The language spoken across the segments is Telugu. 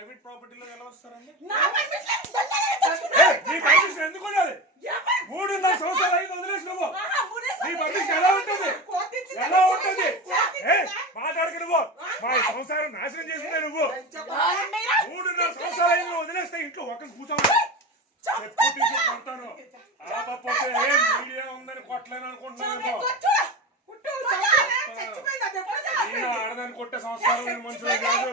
ప్రైవేట్ ప్రాపర్టీలో ఎలా వస్తారండి ఎందుకు మూడు వందల సంవత్సరాలు ఐదు వదిలేసినవు నీ పరిస్థితి ఎలా ఉంటుంది ఎలా ఉంటుంది మాట్లాడకడువు మా సంసారం నాశనం చేసిందే నువ్వు మూడు వందల సంవత్సరాలు ఐదు వదిలేస్తే ఇంట్లో ఒక్కరు కూర్చోవాలి ఆడదని కొట్టే సంవత్సరం మంచిగా కాదు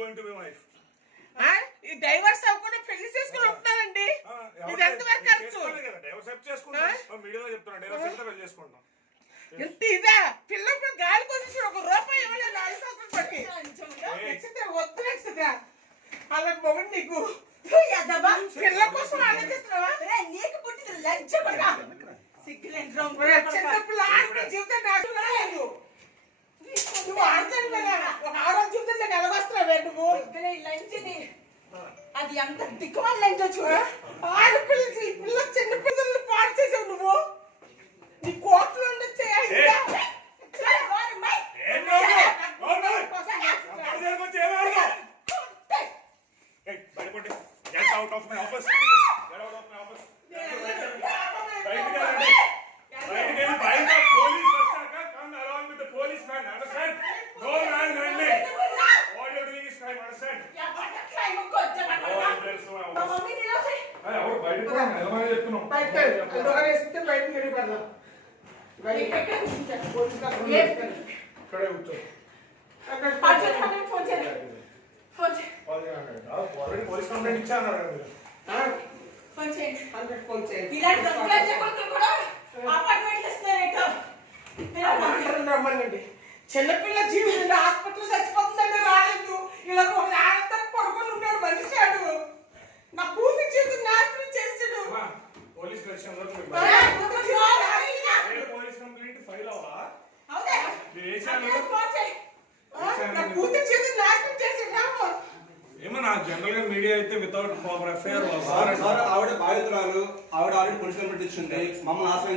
గోయింగ్ టు బి వైఫ్ ఈ డైవర్స్ అవ్వకుండా పెళ్లి చేసుకుని ఉంటుందండి ఎంత ఇదా పిల్లలకు గాలి కొంచెం ఒక రూపాయి వద్దు అలా మొగ్గు పిల్లల కోసం ఏంటో చూడు ఆడు పిల్లకి పిల్ల చిన్న పిల్లల్ని పాడు చేసావు నువ్వు నీ కోట్లు ఉండ చేయి Yeah. अरे काय असते ते लाईट फेरी पाना लाईट काय उचल पाच पर खंच आहे फोनचे तिघायचं काय माहितीच नाही का ఏమో నా జనరల్ గా మీడియా అయితే వితౌట్ పవర్ అఫేర్ ఆవిడ బాధితురాలు ఆవిడ ఆల్రెడీ పొలిటికల్ పెట్టించుంది మమ్మల్ని ఆశ్రయం